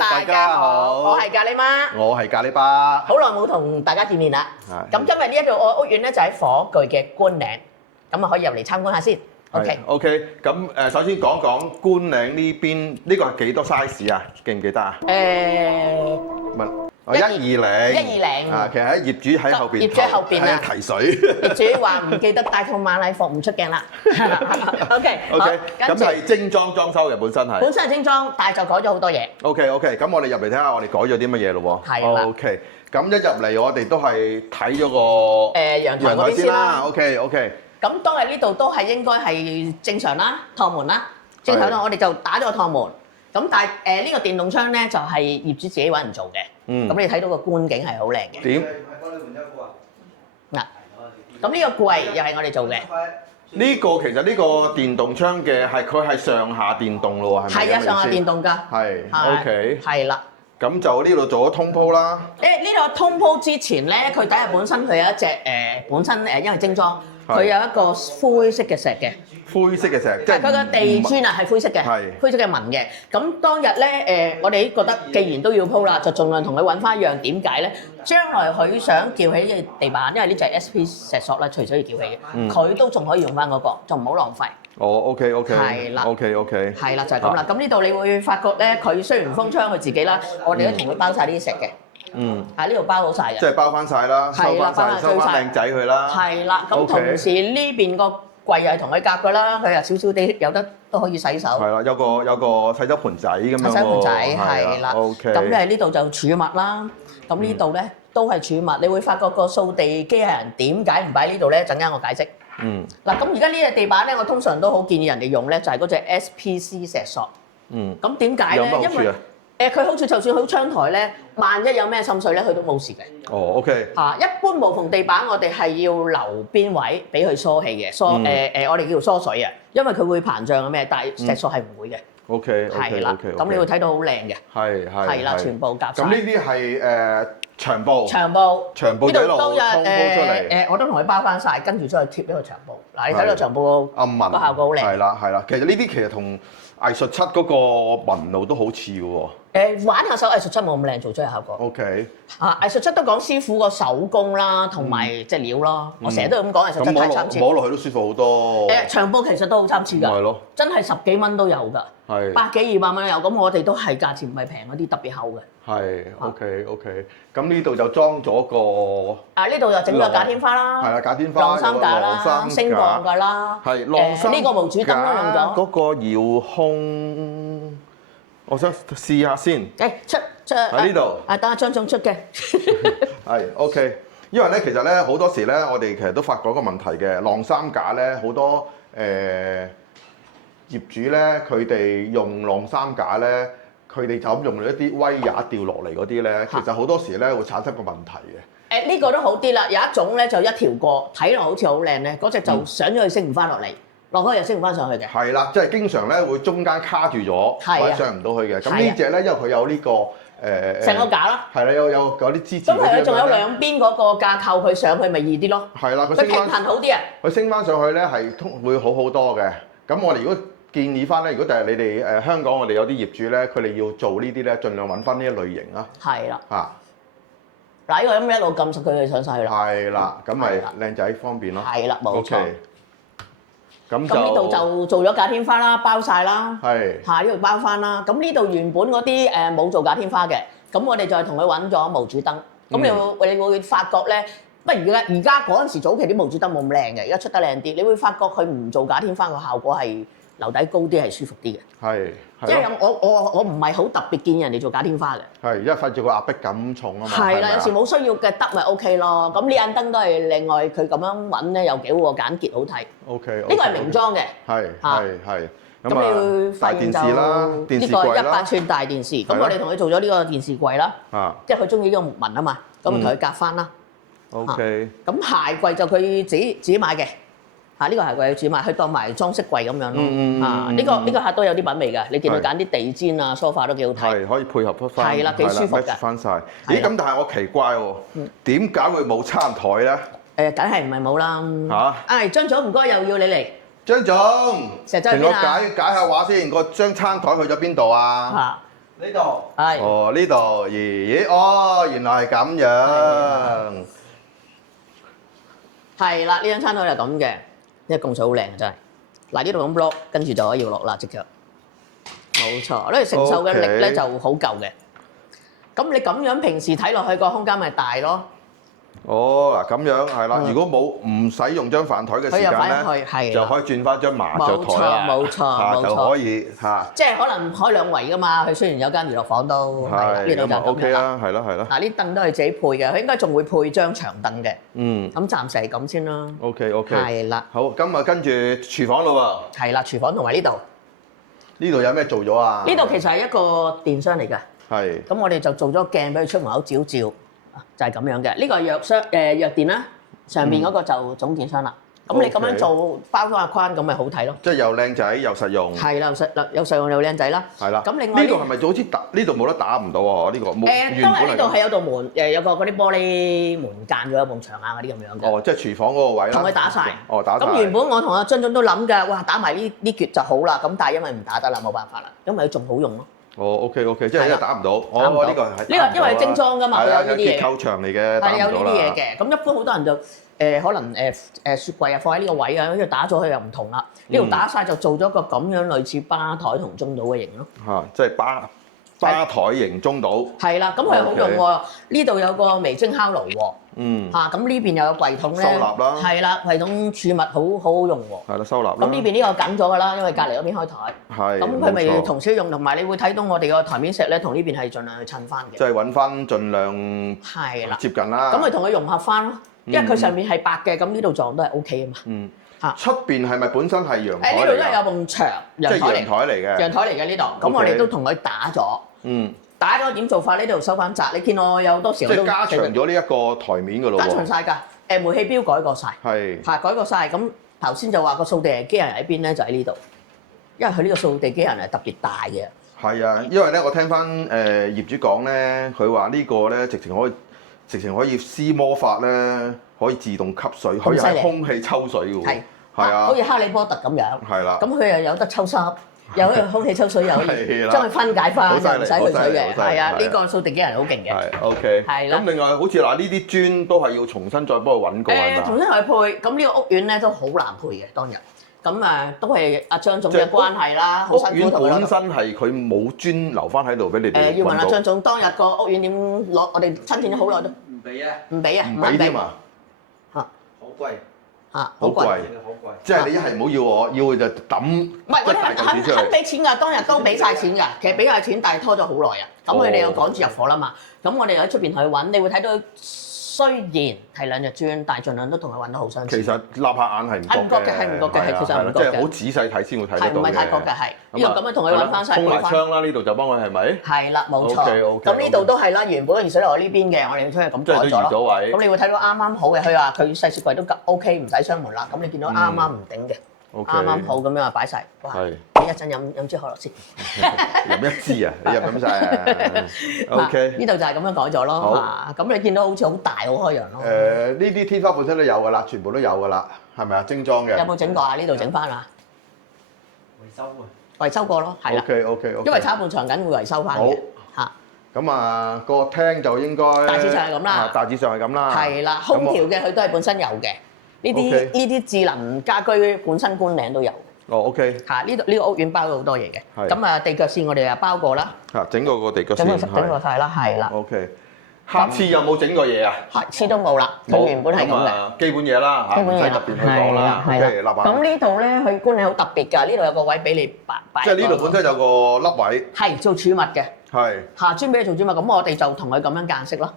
大家好，我係咖喱媽，我係咖喱爸。好耐冇同大家見面啦。咁今日呢一度我屋苑咧就喺火炬嘅觀嶺，咁啊可以入嚟參觀下先。OK，咁首先講講觀嶺呢邊呢個係幾多 size 啊？記唔記得啊？120啊，其實喺業主喺後邊，業主喺後邊啊，提水。業主話唔記得帶套晚禮服唔出鏡啦。OK，咁係精裝裝修嘅本身係。本身係精裝，但係就改咗好多嘢。OK，咁我哋入嚟睇下，我哋改咗啲乜嘢咯喎。係啦。OK，咁一入嚟我哋都係睇咗個陽台嗰邊先啦。OK。咁當日呢度都係應該係正常啦，趟門啦，正常啦，我哋就打咗個趟門。咁但係呢個電動窗咧就係業主自己揾人做嘅。咁你睇到個觀景係好靚嘅。點？嗱，咁呢個櫃又係我哋做嘅。呢個其實呢個電動窗嘅佢係上下電動咯喎，係咪？係啊，上下電動㗎。係。OK。係啦。咁就呢度做咗通鋪啦。呢度通鋪之前咧，佢第日本身佢有一隻本身因為精裝，佢有一個灰色嘅石嘅。灰色嘅石，即係佢個地磚啊，係灰色嘅，灰色嘅紋嘅。咁當日咧我哋覺得既然都要鋪啦，就盡量同佢揾翻一樣。點解咧？將來佢想撬起呢個地板，因為呢隻係 SP 石塑啦，隨手要撬起嘅，佢都仲可以用翻嗰個，就唔好浪費。哦，OK。係啦。OK。係啦，就係咁啦。咁呢度你會發覺咧，佢雖然封窗佢自己啦，我哋都同佢包晒呢啲石嘅。呢度包好晒嘅。即係包翻晒啦，收翻靚仔佢啦。係啦，咁同時呢邊個櫃又係同佢夾㗎啦，佢又少少啲有得都可以洗手。係啦，有個洗手盆仔咁樣喎。洗手盆仔係啦。OK。咁呢度就儲物啦。咁呢度咧都係儲物，你會發覺個掃地機械人點解唔擺呢度咧？陣間我解釋。嗱，咁而家呢隻地板咧，我通常都好建議人哋用咧，就係嗰隻 SPC 石塑。咁點解咧？因為佢好似就算好窗台咧，萬一有咩滲水咧，佢都冇事嘅。OK。一般無縫地板我哋係要留邊位俾佢疏氣嘅，我哋叫疏水啊，因為佢會膨脹啊咩，但係石塑係唔會嘅。OK。係啦，咁你會睇到好靚嘅。係啦，全部夾晒。咁呢啲係長布。長布呢度當日通鋪出嚟。我都同佢包翻晒，跟住再貼呢個長布。嗱，你睇到長布個效果好靚。係啦。其實呢啲其實同藝術漆嗰個紋路都好似嘅喎。玩下手藝術漆冇咁靚，做出嚟效果。OK。藝術漆都講師傅個手工啦，同埋隻料咯。我成日都咁講藝術漆太參差。摸落去都舒服好多。長布其實都好參差㗎。係咯。真係10幾蚊都有㗎。係。100幾200蚊都有，咁我哋都係價錢唔係平嗰啲，特別厚嘅。係。OK。咁呢度就裝咗個。呢度就整咗假天花啦。係啦，假天花。晾衫架啦，升降㗎啦。係晾衫架。呢個無主燈都用咗。嗰個遙控。我想試下先。出喺呢度。等阿張總出嘅。係 OK，因為咧其實咧好多時咧，我哋其實都發覺一個問題嘅，晾衫架咧好多業主咧，佢哋用晾衫架咧，佢哋就咁用一啲威也掉落嚟嗰啲咧，其實好多時咧會產生個問題嘅。呢個都好啲啦，有一種咧就一條過，睇落好似好靚咧，嗰隻就上咗去升唔翻落嚟。落開又升唔翻上去嘅。係啦，即係經常咧會中間卡住咗，或者上唔到去嘅。咁呢隻咧，因為佢有呢個成個架啦。係啦，有啲支持。咁係啊，仲有兩邊嗰個架扣佢上去，咪易啲咯。係啦，佢平衡好啲啊。佢升翻上去咧係會好好多嘅。咁我哋如果建議翻咧，如果第日你哋香港我哋有啲業主咧，佢哋要做呢啲咧，盡量揾翻呢一類型啦。係啦。嗱，呢個咁一路撳實佢就上晒去啦。係啦，咁咪靚仔方便咯。係啦，冇錯。咁呢度就做咗假天花啦，包晒啦。係。呢度包翻啦。咁呢度原本嗰啲冇做假天花嘅，咁我哋就係同佢揾咗無主燈。咁你會發覺咧，不過而家嗰陣時早期啲無主燈冇咁靚嘅，而家出得靚啲。你會發覺佢唔做假天花個效果係樓底高啲，係舒服啲嘅。係。因為我唔係好特別建議人哋做假天花嘅。係，因為費事個壓迫感重啊嘛。係啦，有時冇需要嘅得咪 OK 咯。咁呢盞燈都係另外佢咁樣揾咧，有幾好喎，簡潔好睇。OK。呢個係名裝嘅。係。咁你會發現就呢個100寸大電視。咁我哋同佢做咗呢個電視櫃啦。即係佢中意呢個木紋啊嘛，咁同佢夾翻啦。OK。咁鞋櫃就佢自己買嘅。呢個鞋櫃要自己買，佢當埋裝飾櫃咁樣咯。呢個客都有啲品味㗎，你見佢揀啲地氈啊、梳化都幾好睇。係可以配合翻。係啦，幾舒服㗎。翻晒。咦？咁但係我奇怪喎，點解會冇餐台咧？梗係唔係冇啦。張總唔該，又要你嚟。張總，成日喺邊啊？同我解下話先，個張餐台去咗邊度啊？呢度係哦，呢度咦哦，原來係咁樣。係啦，呢張餐台就咁嘅，呢個供水好靚啊真係。嗱呢度咁 block，跟住就可以落啦，直腳。冇錯，呢個承受嘅力咧 OK 就好夠嘅。咁你咁樣平時睇落去個空間咪大咯？哦，嗱咁樣係啦。如果冇唔使用張飯台嘅時佢又擺間咧，入去，係就可以轉翻張麻雀台啦。冇錯冇錯就可以嚇。即係可能開兩圍噶嘛。佢雖然有間娛樂房都係啦，呢度就咁啊咁 OK 樣啦。啦，係啦係啦。嗱，啲凳都係自己配嘅，佢應該仲會配張長凳嘅。嗯咁暫時係咁先啦。 ，OK OK。係啦，好，咁啊跟住廚房咯係啦，廚房同埋呢度，喎。呢度有咩做咗啊？呢度其實係一個電箱嚟嘅。係。咁我哋就做咗個鏡俾佢出門口照照，就係咁樣嘅。呢個係弱電啦，上面嗰個就總電箱啦。咁你咁樣做包裝個框，咁咪好睇咯。即係又靚仔又實用。係啦，有實用又靚仔啦。係啦。咁另外呢度係咪好似打？呢度冇得打唔到喎？呢個冇。原當本係咁。然呢度係有道門，有個嗰啲玻璃門間咗有埲牆啊嗰啲咁樣嘅。哦，即係廚房嗰個位啦。同佢打晒。哦，打晒。咁原本我同阿張總都諗㗎，哇打埋呢橛就好啦。咁但係因為唔打得啦，冇辦法啦，因為佢仲好用咯。哦，OK OK，即係因為打唔到。打唔到呢個係。呢個因為精裝㗎嘛，佢有呢啲嘢。結構牆嚟嘅，打唔係有呢到啦。啲嘢嘅，咁一般好多人就可能雪櫃啊放喺呢個位啊，跟住打咗佢又唔同啦。呢度打晒就做咗個咁樣類似吧台同中島嘅型咯。嚇，即係吧台型中島。係啦，咁佢好用喎。呢度有個微蒸烤爐喎。嗯。咁呢邊又有櫃桶咧。收納啦。係啦，櫃桶儲物好好用喎。係啦，收納啦。咁呢邊呢個緊咗㗎啦，因為隔離嗰邊開台。係。咁佢咪冇錯同小用，同埋你會睇到我哋個台面石咧，同呢邊係盡量去襯翻嘅。即係揾翻盡量係啦。接近啦。咁咪同佢融合翻咯，因為佢上面係白嘅，咁呢度撞都係 O K 啊嘛。嗯。嚇出邊係咪本身係陽台嚟㗎？呢度都係有埲牆，即係陽台嚟嘅。陽台嚟嘅呢度，咁我哋都同佢打咗。嗯。打咗點做法？呢度收翻窄，你見我有好多時候都即係加長咗呢一個台面㗎咯喎。加長晒㗎，煤氣標改過晒，係。改過晒。咁頭先就話個掃地機人喺邊咧？就喺呢度，因為佢呢個掃地機人係特別大嘅。係啊，因為咧我聽翻業主講咧，佢話呢個咧直情可以施魔法咧，可以自動吸水，可以喺空氣抽水㗎喎。係啊，好似哈利波特咁樣。係啦。咁佢又有得抽濕。有空氣抽水，又可以將佢分解翻，又唔使去水嘅。係啊，呢個掃地機人好勁嘅。係 OK。係啦。咁另外好似嗱呢啲磚都係要重新再幫佢揾過係嘛？重新去配，咁呢個屋苑咧都好難配嘅當日。咁都係阿張總嘅關係啦，好辛苦同佢。屋苑本身係佢冇磚留翻喺度俾你哋要問阿張總，當日個屋苑點攞？我哋申請咗好耐都唔俾啊！唔俾啊！唔俾添啊！好貴。好貴，即係你一係唔好要我，要就抌，唔係我哋肯俾錢㗎，當日都俾晒錢㗎。其實俾晒錢，但係拖咗好耐啊。咁佢哋又趕住入伙啦嘛。咁我哋喺出邊去揾，你會睇到雖然係兩隻磚，但係盡量都同佢揾得好相似。其實立下眼係唔覺嘅，係唔覺嘅，其實唔覺嘅。即係好仔細睇先會睇得到嘅。係唔係太覺嘅係？呢度咁樣同佢揾翻晒。封埋窗啦，呢度就幫佢係咪？係啦，冇錯。咁呢度都係啦，原本嘅熱水爐喺呢邊嘅，我哋出去咁改咗咯。咁你會睇到啱啱好嘅，佢話佢細雪櫃都 OK， 唔使雙門啦。咁你見到啱啱唔頂嘅，啱啱好咁樣啊擺晒。哇！你一陣飲支可樂先。飲一支啊？你飲晒啊 ？OK。呢度就係咁樣改咗咯。咁你見到好似好大好開揚咯。呢啲天花本身都有㗎啦，全部都有㗎啦，係咪啊？精裝嘅。有冇整過啊？呢度整翻啊？維修啊！維修過咯，係啦。OK。因為炒半場緊會維修翻嘅。嚇。咁啊，個廳就應該大致上係咁啦。大致上係咁啦。係啦，空調嘅佢都係本身有嘅。呢啲智能家居本身官領都有。哦，OK。嚇，呢個屋苑包咗好多嘢嘅。咁啊，地腳線我哋又包過啦。嚇，整過個地腳線。整過晒啦，係啦。OK。下次有冇整過嘢啊？下次都冇啦，佢原本係咁嘅。基本嘢啦嚇，唔使特別去講啦。係啦。咁呢度咧，佢官領好特別㗎，呢度有個位俾你擺。即係呢度本身有個凹位。係做儲物嘅。係。嚇，專俾你做儲物，咁我哋就同佢咁樣間式咯。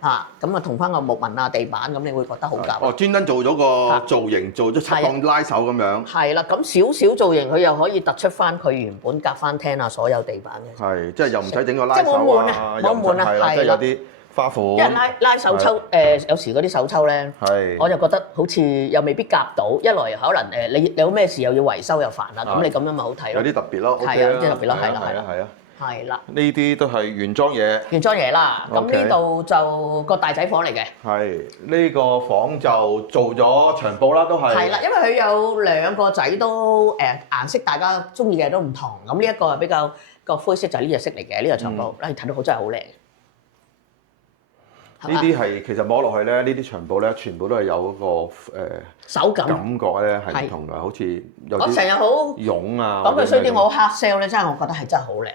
嚇，咁啊同翻個木紋啊地板，咁你會覺得好夾。哦，專登做咗個造型，做咗七當拉手咁樣。係啦，咁少少造型，佢又可以突出翻佢原本夾翻廳啊，所有地板嘅。係，即係又唔使整個拉手啊，冇悶啊，係啦，即係有啲花款。因為拉手抽有時嗰啲手抽咧，我就覺得好似又未必夾到，一來可能你有咩事又要維修又煩啦，咁你咁樣咪好睇咯。有啲特別咯，係啊，有啲特別咯，係啦。係啦。呢啲都係原裝嘢。原裝嘢啦，咁 OK 呢度就個大仔房嚟嘅。係呢個房就做咗長布啦，都係。係啦，因為佢有兩個仔都顏色大家中意嘅都唔同，咁呢一個係比較個灰色就係呢隻色嚟嘅，呢個長布，你睇到好真係好靚。呢啲係其實摸落去咧，呢啲長布咧，全部都係有嗰個手感感覺咧係唔同㗎，好似有我成日好絨啊。講句衰啲，我黑 sell 咧，真係我覺得係真係好靚，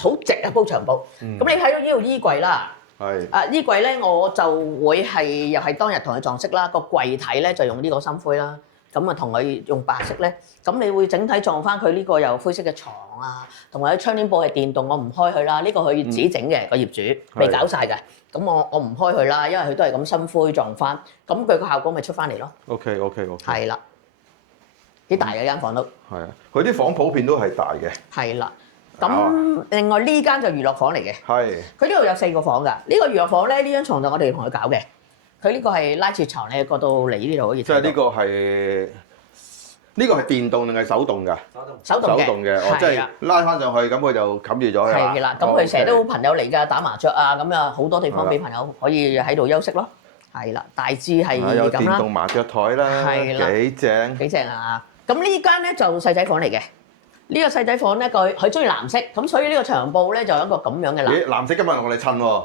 好值啊煲長布。咁你睇到呢度衣櫃啦，係衣櫃咧我就會係又係當日同佢撞色啦，個櫃體咧就用呢個深灰啦。咁啊，同佢用白色咧，咁你會整體撞翻佢呢個有灰色嘅床啊，同埋啲窗簾布係電動，我唔開佢啦。呢個佢自己整嘅個業主未搞晒嘅，咁我唔開佢啦，因為佢都係咁深灰撞翻，咁佢個效果咪出翻嚟咯。OK。係啦，幾大嘅間房都。係啊，佢啲房普遍都係大嘅。係啦，咁另外呢間就娛樂房嚟嘅。係。佢呢度有4個房㗎，呢個娛樂房咧，呢張床就我哋同佢搞嘅。佢呢個係拉設床咧，過到嚟呢度可以。即係呢個係電動定係手動㗎？手動嘅，哦，即係拉翻上去，咁佢就冚住咗㗎。係啦，咁佢成日都朋友嚟㗎，打麻雀啊，咁啊好多地方俾朋友可以喺度休息咯。係啦，大致係咁啦。有電動麻雀台啦，幾正。幾正啊！咁呢間咧就細仔房嚟嘅。呢個細仔房咧，佢中意藍色，咁所以呢個長布咧就有一個咁樣嘅藍。咦，藍色今日同我哋襯喎。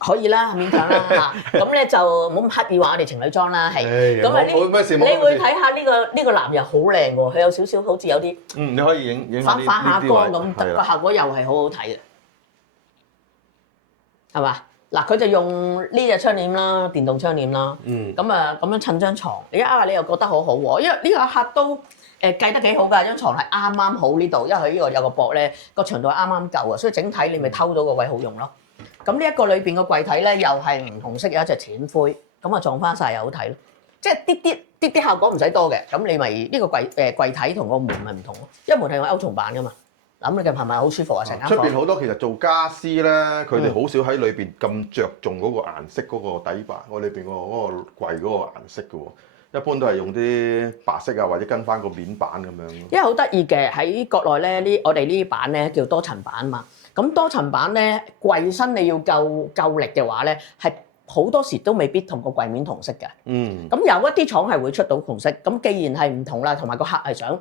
可以啦，勉強啦嚇。咁咧就冇咁刻意話我哋情侶裝啦，係。咁啊你會睇下呢個藍又好靚喎，佢有少少好似有啲。你可以影反下光咁，個效果又係好好睇嘅，係嘛？嗱，佢就用呢隻窗簾啦，電動窗簾啦。咁啊咁樣襯張床，你又覺得好好喎，因為呢個客都計得幾好㗎，張床係啱啱好呢度，因為佢呢個有個膊咧，個長度啱啱夠啊，所以整體你咪偷到個位好用咯。咁呢一個裏邊個櫃體咧又係唔同色，有一隻淺灰，咁啊撞翻晒又好睇咯。即係啲效果唔使多嘅，咁你咪呢個櫃體同個門咪唔同咯，因為門係用歐松板㗎嘛。嗱咁你近排咪好舒服啊，成間房。出邊好多其實做家私咧，佢哋好少喺裏邊咁着重嗰個顏色嗰個底板，我裏邊嗰個櫃嗰個顏色嘅喎。一般都係用啲白色啊，或者跟翻個面板咁樣。因為好得意嘅喺國內咧，我哋呢啲板咧叫多層板啊嘛。咁多層板咧，櫃身你要夠力嘅話咧，係好多時都未必同個櫃面同色嘅。咁有一啲廠係會出到同色。咁既然係唔同啦，同埋個客係想，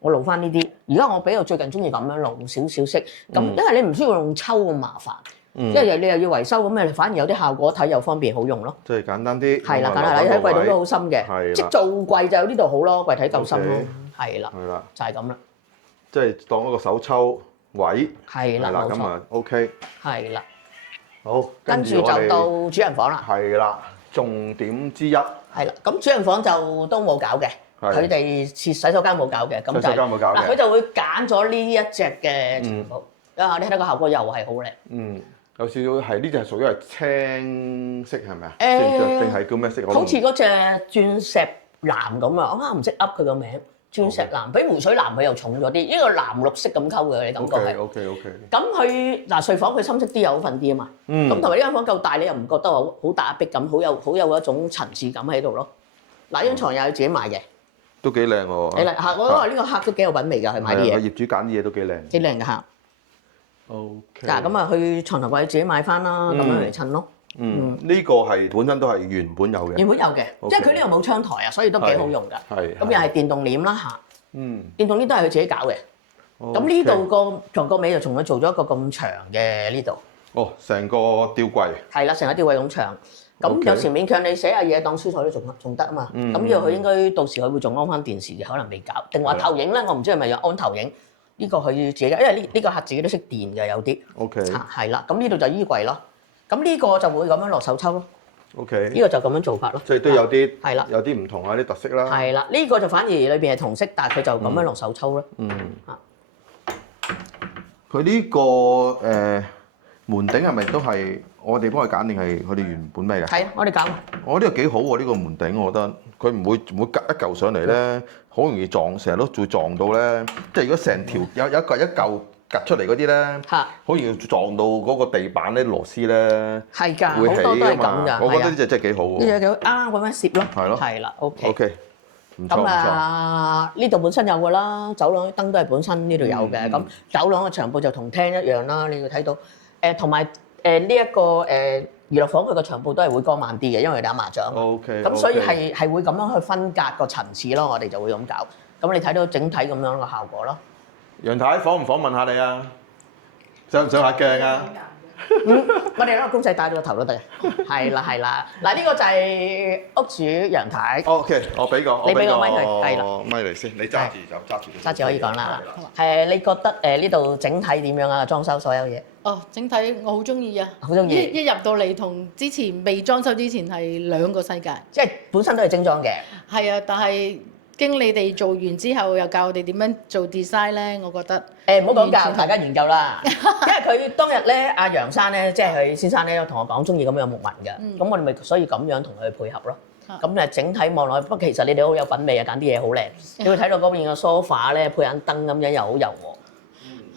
我露翻呢啲。而家我比較最近中意咁樣露少少色。咁因為你唔需要用抽咁麻煩。因為你又要維修咁，反而有啲效果睇又方便好用咯。即係簡單啲。係啦，簡單。你喺櫃度都好深嘅。即係做櫃就有呢度好咯，櫃體夠深咯。係啦。係啦。就係咁啦。即係當一個手抽位。係啦，冇錯。咁啊 OK。係啦。好。跟住就到主人房啦。係啦，重點之一。係啦，咁主人房就都冇搞嘅。佢哋洗手間冇搞嘅，咁就嗱佢就會揀咗呢一隻嘅長布。啊！你睇到個效果又係好靚。有少少係呢隻係屬於係青色係咪啊？定係叫咩色？好似嗰隻鑽石藍咁啊！我啱唔識噏佢個名。鑽石藍比湖水藍佢又重咗啲，呢個藍綠色咁溝嘅，你感覺係。OK。咁佢嗱睡房佢深色啲又好瞓啲啊嘛。咁同埋呢間房夠大，你又唔覺得好大壓迫感，好有一種層次感喺度咯。嗱，呢張床又係自己買嘅。都幾靚喎！你嚟我話呢個客都幾有品味㗎，佢買啲嘢。業主揀啲嘢都幾靚。幾靚㗎客。OK。嗱咁啊，去床頭櫃自己買翻啦，咁樣嚟襯咯。呢個係本身都係原本有嘅。原本有嘅，即係佢呢度冇窗台啊，所以都幾好用㗎。係。咁又係電動簾啦嚇。電動簾都係佢自己搞嘅。咁呢度個床角尾就從佢做咗一個咁長嘅呢度。哦，成個吊櫃。係啦，成個吊櫃咁長。咁有時勉強你寫下嘢當書台都仲得啊嘛。咁呢個佢應該到時佢會仲安翻電視嘅，可能未搞。定話投影咧，我唔知係咪有安投影。呢個佢自己，因為呢個客自己都識電嘅有啲。OK。係啦，咁呢度就衣櫃咯。咁呢個就會咁樣落手抽咯。OK。呢個就咁樣做法咯。即係都有啲係啦，有啲唔同啊，啲特色啦。係啦，呢個就反而裏邊係同色，但係佢就咁樣落手抽咯。佢呢個門頂係咪都係我哋幫佢揀定係佢哋原本咩嘅？係啊，我哋揀。我呢個幾好喎，呢個門頂我覺得佢唔會夾一嚿上嚟咧，好容易撞，成日都會撞到咧。即係如果成條有一嚿夾出嚟嗰啲咧，好容易撞到嗰個地板咧螺絲咧，係㗎，好多都係咁㗎。我覺得呢隻真係幾好喎。呢隻幾好啱咁樣攝咯。係咯。係啦，OK。咁唔錯唔錯。呢度本身有㗎啦，走廊啲燈都係本身呢度有嘅。咁走廊嘅長度就同廳一樣啦，你要睇到同埋呢一個娛樂房佢個長度都係會光猛啲嘅，因為打麻雀。OK。咁所以係會咁樣去分隔個層次咯，我哋就會咁搞。咁你睇到整體咁樣個效果咯。楊太訪唔訪問下你啊？上唔上下鏡啊？我哋攞個公仔戴咗個頭都得。係啦係啦，嗱呢個就係屋主楊太。OK，我俾個你俾個咪佢係啦咪嚟先，你揸住就揸住。揸住可以講啦。你覺得呢度整體點樣啊？裝修所有嘢。哦，整體我好中意啊！好中意一入到嚟同之前未裝修之前係兩個世界。即係本身都係精裝嘅。係啊，但係經你哋做完之後，又教我哋點樣做 design 咧，我覺得唔好講教，大家研究啦。因為佢當日咧，阿楊生咧，即係佢先生咧，有同我講中意咁樣木紋嘅，咁我哋咪所以咁樣同佢配合咯。咁整體望落去，不過其實你哋好有品味啊，揀啲嘢好靚。你會睇到嗰邊嘅 sofa 咧，配緊燈咁樣又好柔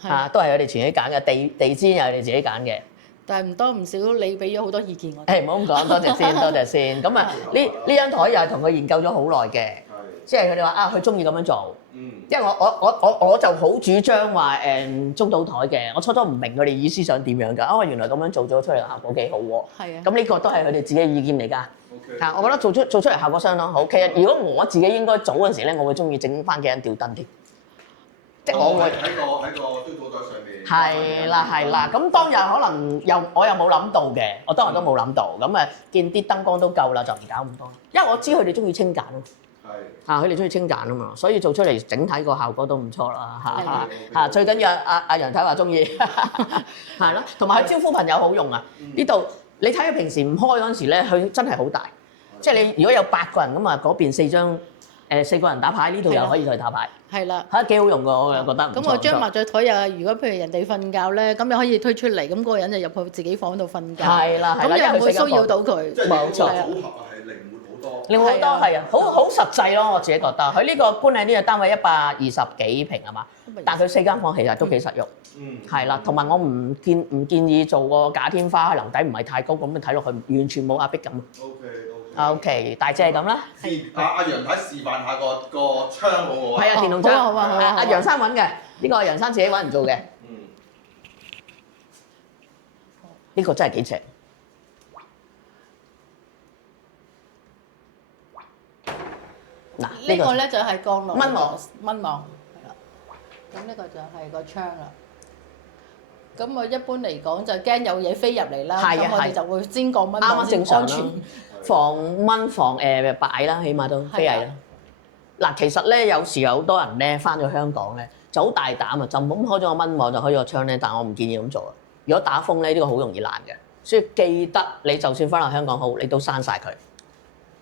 和，都係我哋自己揀嘅，地氈又係你自己揀嘅。但係唔多唔少，你俾咗好多意見我。唔好咁講，多謝先，多謝先。咁呢張台又係同佢研究咗好耐嘅，即係佢哋話佢中意咁樣做。因為我就好主張話中島台嘅，我初初唔明佢哋意思想點樣㗎，原來咁樣做咗出嚟效果幾好喎。係啊。咁呢個都係佢哋自己嘅意見嚟㗎。我覺得做出嚟效果相當好。其實如果我自己應該早嗰陣時咧，我會中意整翻幾盞吊燈添。即係我會喺個中島台上面。係啦，咁當日可能我又冇諗到嘅，我當日都冇諗到。咁見啲燈光都夠啦，就唔搞咁多。因為我知佢哋中意清簡啊。佢哋中意清簡啊嘛，所以做出嚟整體個效果都唔錯啦。最緊要阿楊太話中意，係咯，同埋佢招呼朋友好用啊。呢度你睇佢平時唔開嗰陣時咧，佢真係好大。即係你如果有8個人咁啊，嗰邊4個人打牌，呢度又可以再打牌。係啦。幾好用㗎，我又覺得。咁我張麻雀台又，如果譬如人哋瞓覺咧，咁你可以推出嚟，咁嗰個人就入去自己房度瞓覺。係啦，咁又唔會騷擾到佢。冇錯。你好多係啊，好實際咯，我自己覺得。佢呢個觀嶺呢個單位120幾平係嘛？但佢4間房其實都幾實用。係啦，同埋我唔建議做個假天花，樓底唔係太高，咁睇落去完全冇壓迫感。OK， 大致係咁啦。阿楊太示範下個窗好唔好啊？係啊，電動窗。好啊。阿楊生揾嘅，呢個係楊生自己揾人做嘅。呢個真係幾正。嗱，呢個咧就係降落蚊網，係啦。咁呢個就係個窗啦。咁我一般嚟講就驚有嘢飛入嚟啦，咁我哋就會先降蚊網先安全，防蚊防擺啦，起碼都飛蟻啦。嗱，其實咧有時有好多人咧翻咗香港咧就好大膽啊，就咁開咗個蚊網就開咗個窗咧，但係我唔建議咁做啊。如果打風咧，呢個好容易爛嘅，所以記得你就算翻嚟香港好，你都閂晒佢。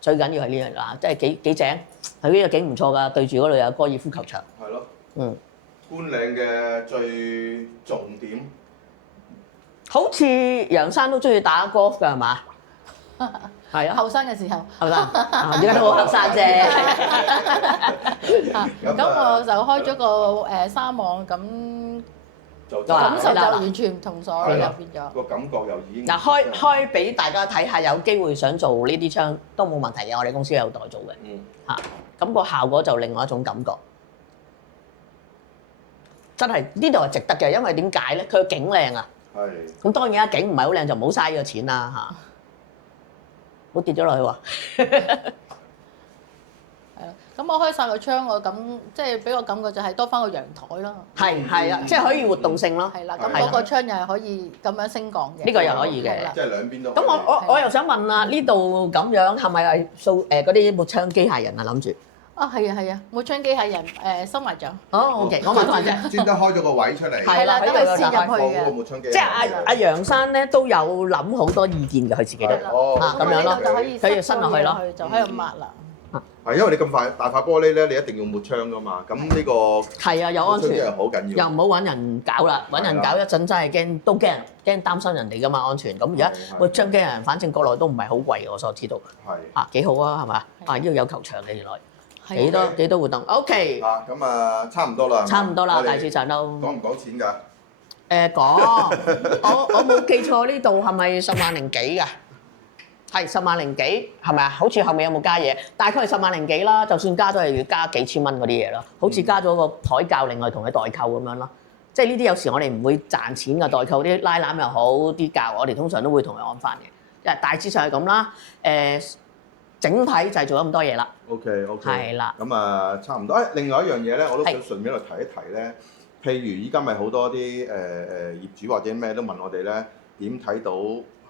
最緊要係呢樣啦，即係幾正，係呢個景唔錯㗎，對住嗰度有高爾夫球場。係咯。觀嶺嘅最重點，好似楊生都中意打 golf 㗎係嘛？係啊，後生嘅時候。後生，而家都好後生啫。咁我就開咗個沙網，咁感受就完全唔同咗，又變咗。個感覺又已經嗱，開俾大家睇下，有機會想做呢啲窗都冇問題嘅，我哋公司有代做嘅。咁個效果就另外一種感覺。真係呢度係值得嘅，因為點解咧？佢個景靚啊。係。咁當然啦，景唔係好靚就唔好嘥呢個錢啦嚇。唔好跌咗落去喎。係咯，咁我開晒個窗，我即係俾我感覺就係多翻個陽台咯。係啊，即係可以活動性咯。係啦，咁嗰個窗又係可以咁樣升降嘅。呢個又可以嘅。即係兩邊都。咁我又想問啦，呢度咁樣係咪係嗰啲抹窗機械人啊？諗住。係啊，抹窗機械人收埋咗。OK，我問翻啫。專登開咗個位出嚟。係啦，等佢先入去嘅。抹窗機。即係阿楊生咧都有諗好多意見嘅，佢自己都。咁樣咯，就可以佢要伸落去咯，就喺度抹啦。係因為你咁快大塊玻璃咧，你一定要抹窗噶嘛。咁呢個係啊，有安全，又好緊要。又唔好揾人搞啦，揾人搞一陣真係驚，都驚擔心人哋噶嘛安全。咁而家抹窗機人，反正國內都唔係好貴，我所知道。係幾好啊，係嘛？呢度有球場嘅原來。幾多活動 ？OK。咁啊，差唔多啦。差唔多啦，大致上都。講唔講錢㗎？講，我冇記錯呢度係咪10萬零幾㗎？係10萬零幾，係咪啊？好似後尾有冇加嘢？大概係10萬零幾啦。就算加都係要加幾千蚊嗰啲嘢咯。好似加咗個台教，另外同佢代購咁樣咯。即係呢啲有時我哋唔會賺錢嘅代購，啲拉攬又好，啲教我哋通常都會同佢按翻嘅。即係大致上係咁啦。整體就係做咗咁多嘢啦。OK。係啦。咁啊，差唔多。另外一樣嘢咧，我都想順便喺度提一提咧。譬如依家咪好多啲業主或者咩都問我哋咧，點睇到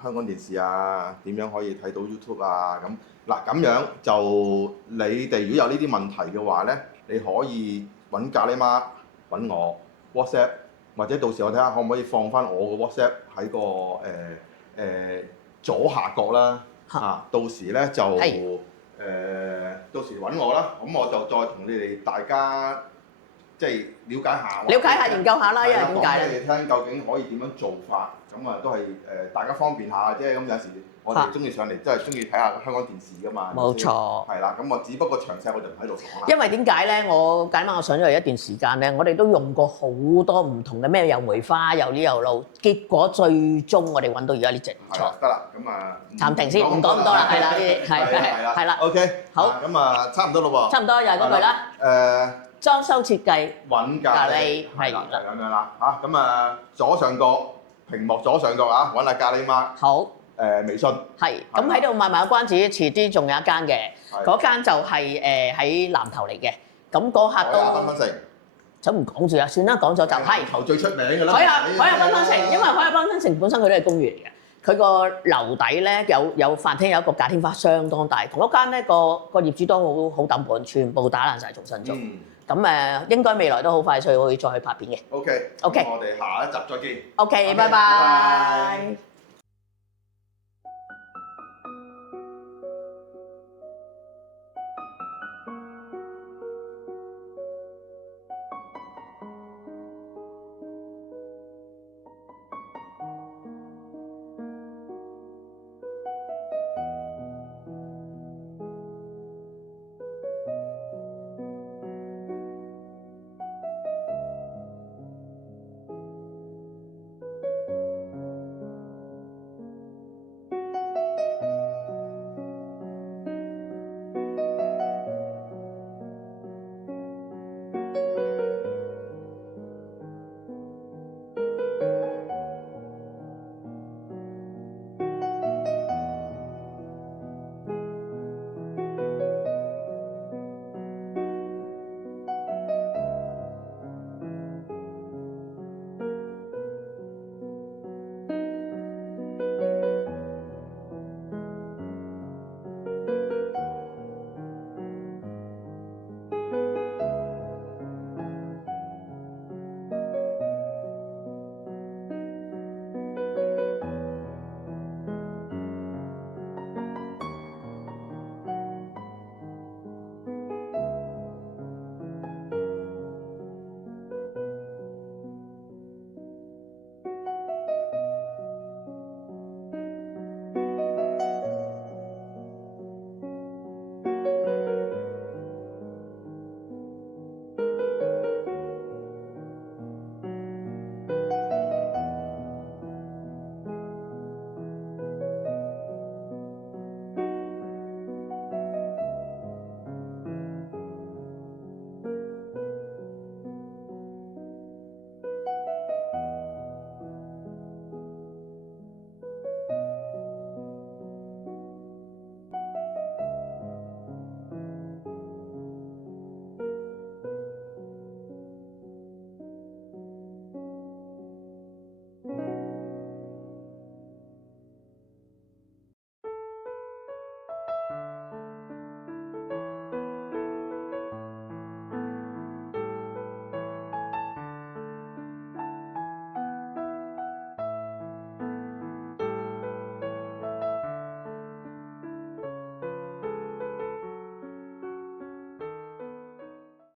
香港電視啊？點樣可以睇到 YouTube 啊？咁嗱咁樣就你哋如果有呢啲問題嘅話咧，你可以揾咖喱媽揾我 WhatsApp， 或者到時我睇下可唔可以放翻我個 WhatsApp 喺個左下角啦。到時咧就到時揾我啦。咁我就再同你哋大家即係了解下研究下啦。因為點解咧？講俾你聽究竟可以點樣做法？咁啊都係大家方便下啫。咁有時我哋中意上嚟，真係中意睇下香港電視噶嘛。冇錯。係啦，咁我只不過詳細我就唔喺度講啦。因為點解咧？我解碼我上咗嚟一段時間咧，我哋都用過好多唔同嘅咩又梅花又呢又路，結果最終我哋揾到而家呢隻。係啦，得啦，咁啊暫停先，唔講咁多啦，係啦，呢啲係啦。OK，好，咁啊差唔多咯喎。差唔多又係嗰句啦。裝修設計揾咖喱係啦，就咁樣啦嚇。咁啊左上角屏幕左上角啊，揾下咖喱媽。好。微信。係。咁喺度賣埋個關子，遲啲仲有一間嘅，嗰間就係喺南頭嚟嘅。咁嗰客都。海亞繽紛城。就唔講住啦，算啦，講咗就係。南頭最出名㗎啦。海亞繽紛城，因為海亞繽紛城本身佢都係公園嚟嘅。佢個樓底咧有飯廳，有一個假天花相當大，同一間咧個業主都好抌本，全部打爛晒重新做。咁應該未來都好快脆會再去拍片嘅。OK，我哋下一集再見。OK，拜拜。